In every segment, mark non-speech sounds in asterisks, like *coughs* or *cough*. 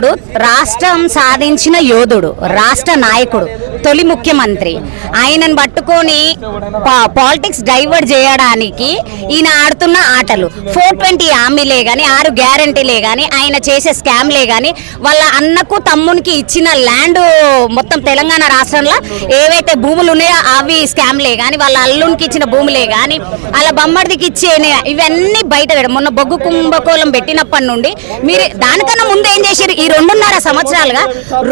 ఇప్పుడు రాష్ట్రం సాధించిన యోధుడు రాష్ట్ర నాయకుడు తొలి ముఖ్యమంత్రి. ఆయనను పట్టుకొని పాలిటిక్స్ డైవర్ట్ చేయడానికి ఈయన ఆడుతున్న ఆటలు. ఫోర్ ట్వంటీ హామీలే కానీ ఆరు గ్యారంటీలే కానీ ఆయన చేసే స్కామ్లే కానీ వాళ్ళ అన్నకు తమ్మునికి ఇచ్చిన ల్యాండ్ మొత్తం తెలంగాణ రాష్ట్రంలో ఏవైతే భూములు ఉన్నాయో అవి స్కామ్లే కానీ వాళ్ళ అల్లునికి ఇచ్చిన భూములే కానీ వాళ్ళ బొమ్మడికి ఇచ్చే ఇవన్నీ బయట మొన్న బొగ్గు కుంభకోళం పెట్టినప్పటి నుండి మీరు దానికన్నా ముందు ఏం చేశారు? ఈ రెండున్నర సంవత్సరాలుగా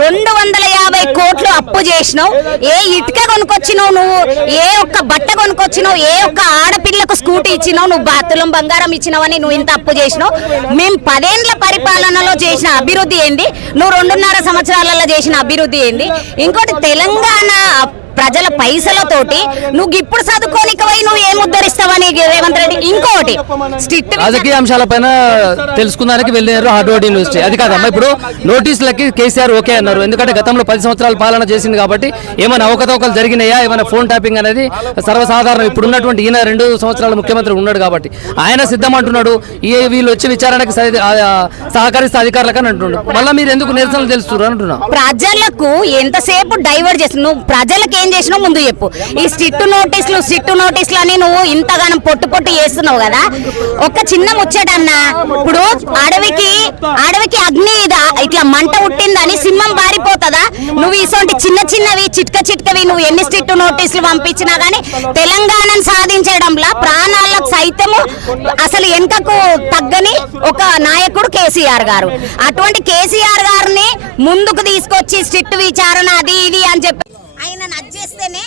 రెండు వందల యాభై కోట్లు అప్పు చేసినావు. ఏ ఇటుక కొనుక్కొచ్చినావు నువ్వు? ఏ ఒక్క బట్ట కొనుక్కొచ్చినావు? ఏ ఒక్క ఆడపిల్లకు స్కూటీ ఇచ్చినావు? నువ్వు బాతులం బంగారం ఇచ్చినావని నువ్వు ఇంత అప్పు చేసినావు. మేము పదేండ్ల పరిపాలనలో చేసిన అభివృద్ధి ఏంది? నువ్వు రెండున్నర సంవత్సరాలలో చేసిన అభివృద్ధి ఏంది? ఇంకోటి తెలంగాణ ప్రజల పైసలతోటి నువ్వు ఇప్పుడు చదువుకోనిక పోయి నువ్వు ఏం ఉద్ధరిస్తావని రేవంత్ రెడ్డి ఇంకోటి. స్ట్రిక్ట్ రాజకీయ అంశాలపైన తెలుసుకున్నానికి వెళ్ళారు హార్డ్వర్డ్ యూనివర్సిటీ. అది కాదమ్మా ఇప్పుడు నోటీసులకి కేసీఆర్ ఓకే అన్నారు. ఎందుకంటే గతంలో పది సంవత్సరాల పాలన చేసింది కాబట్టి ఏమైనా అవకతవకలు జరిగినాయా? ఏమైనా ఫోన్ ట్యాపింగ్ అనేది సర్వసాధారణం. ఇప్పుడు ఉన్నటువంటి ఈయన రెండు సంవత్సరాల ముఖ్యమంత్రి ఉన్నాడు కాబట్టి ఆయన సిద్ధం అంటున్నాడు ఈ వీళ్ళు వచ్చి విచారణకి సహకరిస్తే అధికారులకు అని అంటున్నాడు. మళ్ళీ మీరు ఎందుకు నిరసనలు తెలుస్తున్నారు అంటున్నా ప్రజలకు ఎంతసేపు డైవర్ట్ చేస్తున్నావు ప్రజలకు ఏం చేసినావు ముందు చెప్పు. ఈ స్ట్రిక్ట్ నోటీసులు స్ట్రిక్ట్ నోటీసులు అని నువ్వు ఇంతగానం పొట్టు పొట్టు చేస్తున్నావు కదా? ఒక చిన్న ముచ్చటన్నా. ఇప్పుడు అడవికి అడవికి అగ్ని ఇదా- ఇట్లా మంట ఉట్టిందని సింహం పారిపోతుందా? నువ్వు ఇసోంటి చిన్న చిన్నవి చిట్క చిట్కవి నువ్వు ఎన్ని స్ట్రిక్ట్ నోటీసులు పంపించినా గానీ తెలంగాణను సాధించడంలో ప్రాణాలకు సైతము అసలు వెనుకకు తగ్గని ఒక నాయకుడు కేసీఆర్ గారు. అటువంటి కేసీఆర్ గారిని ముందుకు తీసుకొచ్చి స్ట్రిక్ట్ విచారణ అది ఇది అని చెప్పి ఆయన నచ్చేస్తేనే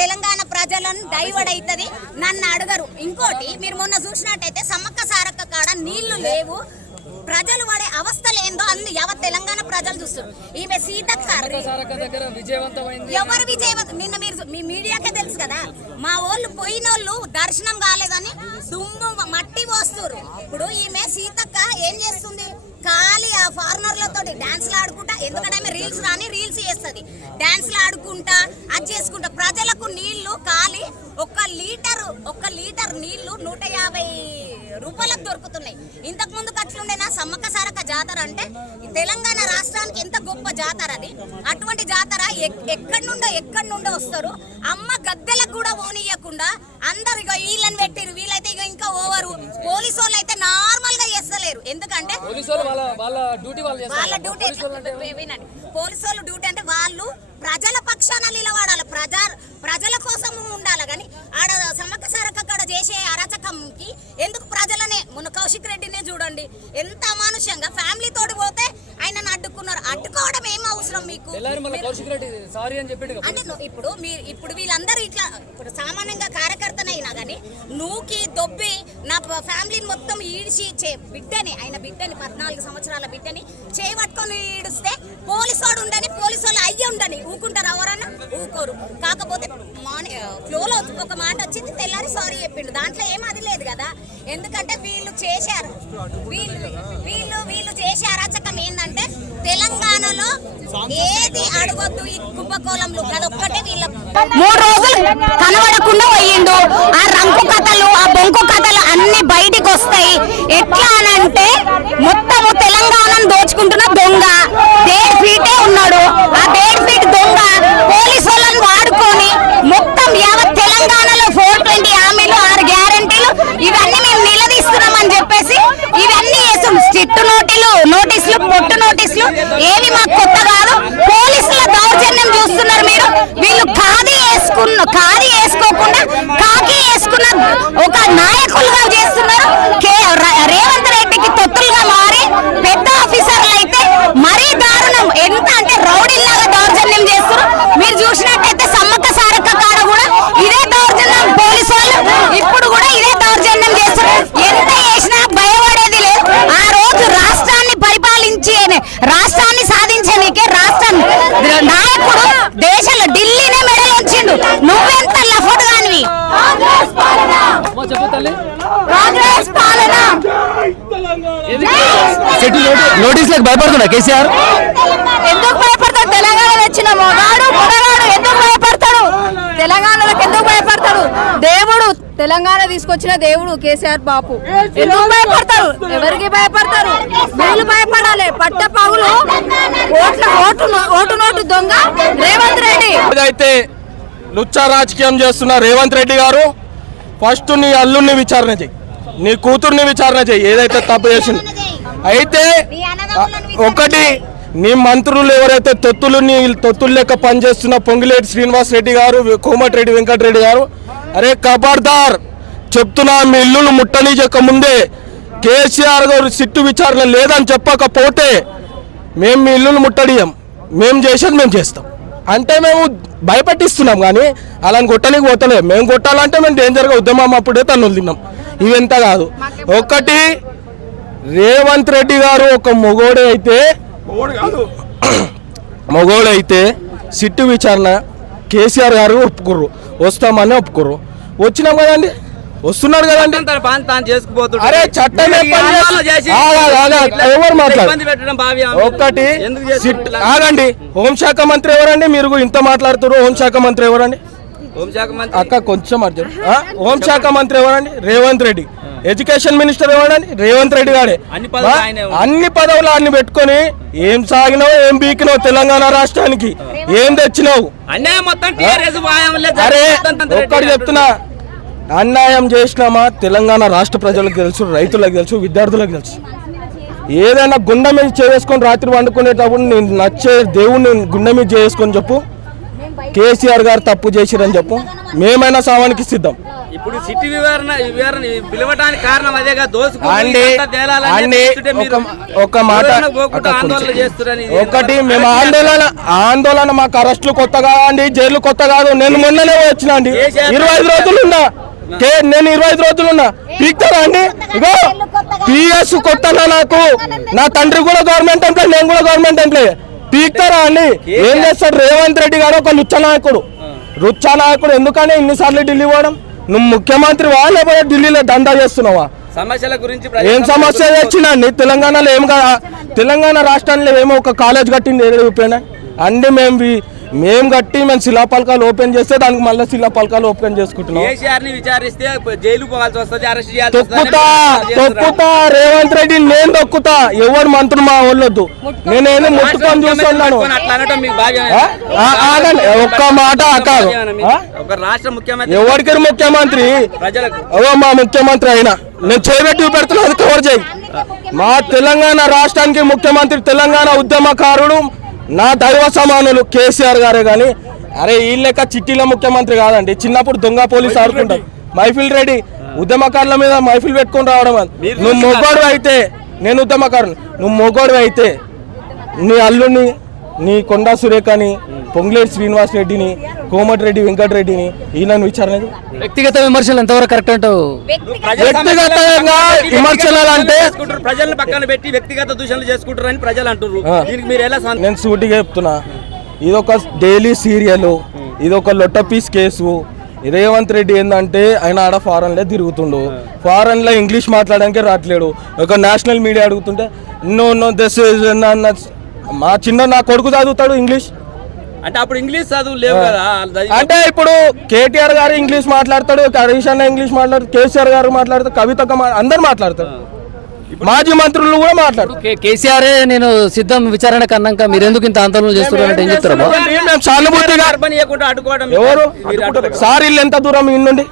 తెలంగాణ ప్రజలను డైవర్డ్ అవుతుంది. నన్ను అడగరు. ఇంకోటి మీరు మొన్న చూసినట్టయితే సమ్మక్క సారక్క కాడ నీళ్ళు లేవు. ప్రజలు పడే అవస్థలు ఏందో అందు యావత్ తెలంగాణ ప్రజలు చూస్తారు ఈమె సీతక్క ఎవరు విజయవంతం? నిన్న మీరు మీ మీడియాకే తెలుసు కదా. మా వాళ్ళు పోయినోళ్ళు దర్శనం కాలేదని దుమ్ము మట్టి పోస్తురు ఇప్పుడు ఈమె సీతక్క ఏం చేస్తుంది? ఖాళీ ఆ ఫారినర్లతో డాన్స్లు ఆడుకుంటా. ఎందుకంటే ఆమె రీల్స్ రాని రీల్స్ చేస్తుంది. డాన్స్లు ఆడుకుంటా అది చేసుకుంటా. ప్రజలకు నీళ్ళు ఖాళీ ఒక్క లీటర్ ఒక్క లీటర్ నీళ్ళు నూట యాభై రూపాయలకు దొరుకుతున్నాయి. ఇంతకు ముందు ఖర్చులుండేనా సమ్మక్క సారక్క జాతర అంటే తెలంగాణ రాష్ట్రానికి ఎంత గొప్ప జాతర అది. అటువంటి జాతర ఎక్కడి నుండో ఎక్కడి నుండో వస్తారు. అమ్మ గద్దెలకు కూడా ఓనియకుండా అందరు ఇక వీళ్ళని పెట్టారు వీళ్ళైతే ఇక ఇంకా ఓవరు. పోలీసు వాళ్ళు అయితే నార్మల్ చేస్తలేరు ఎందుకంటే పోలీసులు వాళ్ళ డ్యూటీ వినండి పోలీసు వాళ్ళు డ్యూటీ అంటే వాళ్ళు ప్రజల పక్షాన నిలబడాలి. ప్రజా ప్రజల కోసం ఉండాలి. కానీ ఆడ సమ్మక్క సారక్క కాడ చేసే అరాచకంకి ఎందుకు ప్రజలనే? మొన్న కౌశిక్ రెడ్డినే చూడండి. ఎంత అమానుషంగా ఫ్యామిలీ తోటి పోతే అడ్డుకోవడం ఏం అవసరం మీకు? సారీ అని చెప్పాడు అంటే నువ్వు ఇప్పుడు మీరు ఇప్పుడు వీళ్ళందరూ ఇట్లా ఇప్పుడు సామాన్యంగా కార్యకర్తనైనా కానీ నూకి దొబ్బి నా ఫ్యామిలీని మొత్తం ఈడ్చి చే బిడ్డని ఆయన బిడ్డని పద్నాలుగు సంవత్సరాల బిడ్డని చేయబట్టుకొని ఈడుస్తే పోలీసు వాడు ఉండని పోలీసు వాళ్ళు అయ్యి ఉండని ఊకుంటారు ఎవరన్నా? ఊకోరు. కాకపోతే మార్నింగ్ ఫ్లోలో ఒక మాట వచ్చింది తెల్లారి సారీ చెప్పిండు. దాంట్లో ఏం అది లేదు కదా. ఎందుకంటే వీళ్ళు చేశారు. వీళ్ళు ఏది అడగొద్దు ఈ కుంభకోణంలో? అదొక్కటే వీళ్ళ మూడు రోజులు కనబడకుండా పోయిండు. ఆ రంకు కథలు ఆ బొంకు కథలు అన్ని బయటికి వస్తాయి ఎట్లా అని అంటే మొత్తము తెలంగాణను దోచుకుంటున్న దొంగ. ఏవి మాకు కొత్త కాదు పోలీసుల దౌర్జన్యం చూస్తున్నారు మీరు వీళ్ళు ఖాదీ వేసుకున్న ఖాదీ వేసుకోకుండా కాకి వేసుకున్న ఒక నాయకులుగా చేస్తున్నారు కే- ర- రేవంత్ రెడ్డికి తొత్తులుగా మారి పెద్ద ఆఫీసర్లు అయితే మరీ దారుణం ఎంత అంటే రౌడీలాగా దౌర్జన్యం చేస్తారు మీరు చూసినట్టయితే సమ్మక్క సారక్క కాడ కూడా ఇదే దౌర్జన్యం పోలీసు వాళ్ళు ఇప్పుడు కూడా ఇదే దౌర్జన్యం చేస్తారు ఎంత చేసినా భయపడేది లేదు ఆ రోజు రాష్ట్రాన్ని పరిపాలించి రాష్ట్రాన్ని సాధించనీకే రాష్ట్ర నాయకుడు దేశంలో ఢిల్లీనే మెడల్ ఉంచిండు నువ్వెంత లఫోట్ కానివి చెప్పు తల్లి కాంగ్రెస్ పాలన నోటీసులకు భయపడుతున్నా కేసీఆర్? ఎందుకు భయపడతాడు? తెలంగాణ వచ్చిన మొగాడు మొనగాడు ఎందుకు భయపడతాడు? తెలంగాణలోకి ఎందుకు భయపడతాడు? దేవుడు తెలంగాణ తీసుకొచ్చిన దేవుడు కేసీఆర్ బాపు. ఎందుకు భయపడతారు ఎవరికి భయపడతారు? వీళ్ళు భయపడాలి. పట్ట పగులు ఓట్ల ఓటు ఓటు నోటు దొంగ రేవంత్ రెడ్డి. ఏదైతే లుచ్చా రాజకీయం చేస్తున్న రేవంత్ రెడ్డి గారు ఫస్ట్ నీ అల్లుడిని విచారణ చెయ్యి నీ కూతుర్ని విచారణ చెయ్యి ఏదైతే తప్పు చేసింది అయితే ఒకటి నీ మంత్రులు ఎవరైతే తొత్తులు నీ తొత్తులు లెక్క పనిచేస్తున్న పొంగిలేటి శ్రీనివాస్ రెడ్డి గారు కోమటిరెడ్డి వెంకటరెడ్డి గారు అరే ఖబర్దార్ చెప్తున్నా మీ ఇల్లును ముట్టనీయక ముందే కేసీఆర్ గారు సిట్టు విచారణ లేదని చెప్పకపోతే మేము మీ ఇల్లును ముట్టడియం మేము చేసేది మేము చేస్తాం. అంటే మేము భయపెట్టిస్తున్నాం కానీ అలా కొట్టడానికి పోతలేము మేము కొట్టాలంటే మేము డేంజర్గా ఉద్యమం అప్పుడే తను తిన్నాం. ఇవంతా కాదు. ఒకటి రేవంత్ రెడ్డి గారు ఒక మొగోడే అయితే మొగోడు *coughs* అయితే సిట్టు విచారణ కేసీఆర్ గారు ఒప్పుకుర్రు. వస్తామని ఒప్పుకుర్రు. వచ్చినాం కదండి. వస్తున్నారు కదండి. తన. అరే చట్టం ఎవరు. ఒక్కటి? ఆగండి. హోంశాఖ మంత్రి ఎవరండి? మీరు ఇంత మాట్లాడుతున్నారు. హోంశాఖ మంత్రి ఎవరండి? హోంశాఖ మంత్రి అక్క కొంచెం అర్జున్? హోంశాఖ మంత్రి ఎవరండి? రేవంత్ రెడ్డి. ఎడ్యుకేషన్ మినిస్టర్ ఎవరండి? రేవంత్ రెడ్డి గారే అన్ని పదవులు. అన్ని పెట్టుకొని ఏం సాగినావు ఏం బీకినావు తెలంగాణ రాష్ట్రానికి? ఏం తెచ్చినావు. అరే ఒక్కటి చెప్తున్నా. అన్యాయం చేసినామా? తెలంగాణ రాష్ట్ర ప్రజలకు తెలుసు రైతులకు తెలుసు విద్యార్థులకు తెలుసు. ఏదైనా గుండె మీద చేసుకొని రాత్రి వండుకునేటప్పుడు నేను నచ్చే దేవుణ్ణి గుండె మీద చేసుకొని చెప్పు. కేసీఆర్ గారు తప్పు చేసిరని చెప్పు. మేమైనా సావానికి సిద్ధం. ఇప్పుడు సిటీ వివరణ వివరణ పిలవడానికి కారణం అదేగా ఒక మాట ఒకటి మేము ఆందోళన ఆందోళన మాకు అరెస్టులు కొత్త కాదండి జైలు కొత్త కాదు. నేను మొన్ననే వచ్చిన అండి. ఇరవై ఐదు రోజులు ఉన్నా నేను ఇరవై ఐదు రోజులు ఉన్నా. పీక్తారా అండి ఇగో పిఎస్ కొత్తనా నాకు. నా తండ్రి కూడా గవర్నమెంట్ ఎంప్లాయ్ నేను కూడా గవర్నమెంట్ ఎంప్లాయ్. పీక్తారా అండి ఏం చేస్తాడు? రేవంత్ రెడ్డి గారు ఒక లుచ్చ నాయకుడు. రుచ్చ నాయకుడు. ఎందుకని ఇన్నిసార్లు ఢిల్లీ పోవడం? నువ్వు ముఖ్యమంత్రివా లేకపోతే ఢిల్లీలో దందా చేస్తున్నావా? సమస్యల గురించి ఏం సమస్య వచ్చిందండి తెలంగాణలో ఏం కా- తెలంగాణ రాష్ట్రంలో ఏమో ఒక కాలేజ్ కట్టింది ఏడు అన్ని మేము వి- మేము కట్టి మేము శిలాపలకాలు ఓపెన్ చేస్తే దానికి మళ్ళీ శిలాపలకాలు ఓపెన్ చేసుకుంటున్నాం. విచారిస్తే జైలు పోవాల్సి వస్తుంది అరెస్ట్ చేయాల్సి వస్తుంది తొక్కుతా తొక్కుతా రేవంత్ రెడ్డి నేను తొక్కుతా ఎవరు మంత్రులు మా వాళ్ళొద్దు. నేనేది ముట్టుకొని చూస్తున్నాను. ఆగండి. ఒక్క మాట కాదు. రాష్ట్ర ముఖ్యమంత్రి ఎవరికి ముఖ్యమంత్రి? ప్రజలకు. ఓ మా ముఖ్యమంత్రి అయినా. నేను చేయబెట్టి చూపెడుతున్నా అది కవర్ చేయి. మా తెలంగాణ రాష్ట్రానికి ముఖ్యమంత్రి తెలంగాణ ఉద్యమకారుడు నా దైవ సమానులు కేసీఆర్ గారే కానీ అరే ఈ లెక్క చిట్టీల ముఖ్యమంత్రి కాదండి. చిన్నప్పుడు దొంగ పోలీస్ ఆడుకుంటారు. మైఫిల్ రెడ్డి ఉద్యమకారుల మీద మైఫిల్ పెట్టుకొని రావడం. నువ్వు మొగ్గోడు అయితే నేను ఉద్యమకారుని. నువ్వు మొగ్గోడు అయితే నీ అల్లుని నీ కొండా సురేఖని పొంగులేటి శ్రీనివాస్ రెడ్డిని కోమటిరెడ్డి వెంకటరెడ్డిని వీళ్ళని విచారణ. వ్యక్తిగత విమర్శలు ఎంతవరకు కరెక్ట్ అంటావు? వ్యక్తిగతంగా విమర్శలు అంటే ప్రజలను పక్కన పెట్టి వ్యక్తిగత దూషణలు చేసుకుంటారు అని ప్రజలు. దీనికి మీరు ఎలా నేను సూటిగా చెప్తున్నా. ఇదొక డైలీ సీరియల్ ఇదొక లొట్ట పీస్ కేసు. రేవంత్ రెడ్డి ఏంటంటే ఆయన ఆడ ఫారెన్లో తిరుగుతుండు. ఫారెన్లో ఇంగ్లీష్ మాట్లాడడానికి రావట్లేడు ఒక నేషనల్ మీడియా అడుగుతుంటే నో నో దిస్ మా చిన్న నా కొడుకు చదువుతాడు ఇంగ్లీష్. అంటే అప్పుడు ఇంగ్లీష్ చదువు లేవు కదా అంటే ఇప్పుడు కేటీఆర్ గారు ఇంగ్లీష్ మాట్లాడతాడు హరీష్ అన్న ఇంగ్లీష్ మాట్లాడతాడు కేసీఆర్ గారు మాట్లాడతారు కవితక్క మా- అందరు మాట్లాడతారు. మాజీ మంత్రులు కూడా మాట్లాడతారు కే- కేసీఆర్ నేను సిద్ధం విచారణకు అన్నాక మీరు ఎందుకు ఇంత ఆందోళన చేస్తున్నారు అంటే ఏం చెప్తారు. సార్ ఇల్లు ఎంత దూరం ఈ నుండి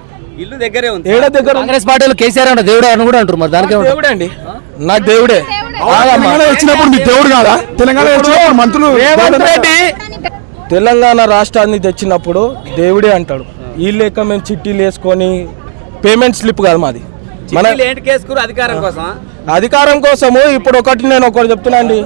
ఇల్లు దగ్గరే ఉంది. ఏడ దగ్గర? కాంగ్రెస్ పార్టీలో కేసీఆర్ అంటే దేవుడు అని కూడా అంటారు మరి దానికి? దేవుడే అండి నా దేవుడే. తెలంగాణ వచ్చినప్పుడు మీ దేవుడు కాదా? తెలంగాణ వచ్చినప్పుడు మంత్రులు తెలంగాణ రాష్ట్రాన్ని తెచ్చినప్పుడు దేవుడే అంటాడు. ఈ లెక్క మేము చిట్టీలు వేసుకొని పేమెంట్ స్లిప్ కాదు మాది. మన అధికారం కోసం అధికారం కోసము ఇప్పుడు ఒకటి నేను ఒకటి చెప్తున్నా అండి.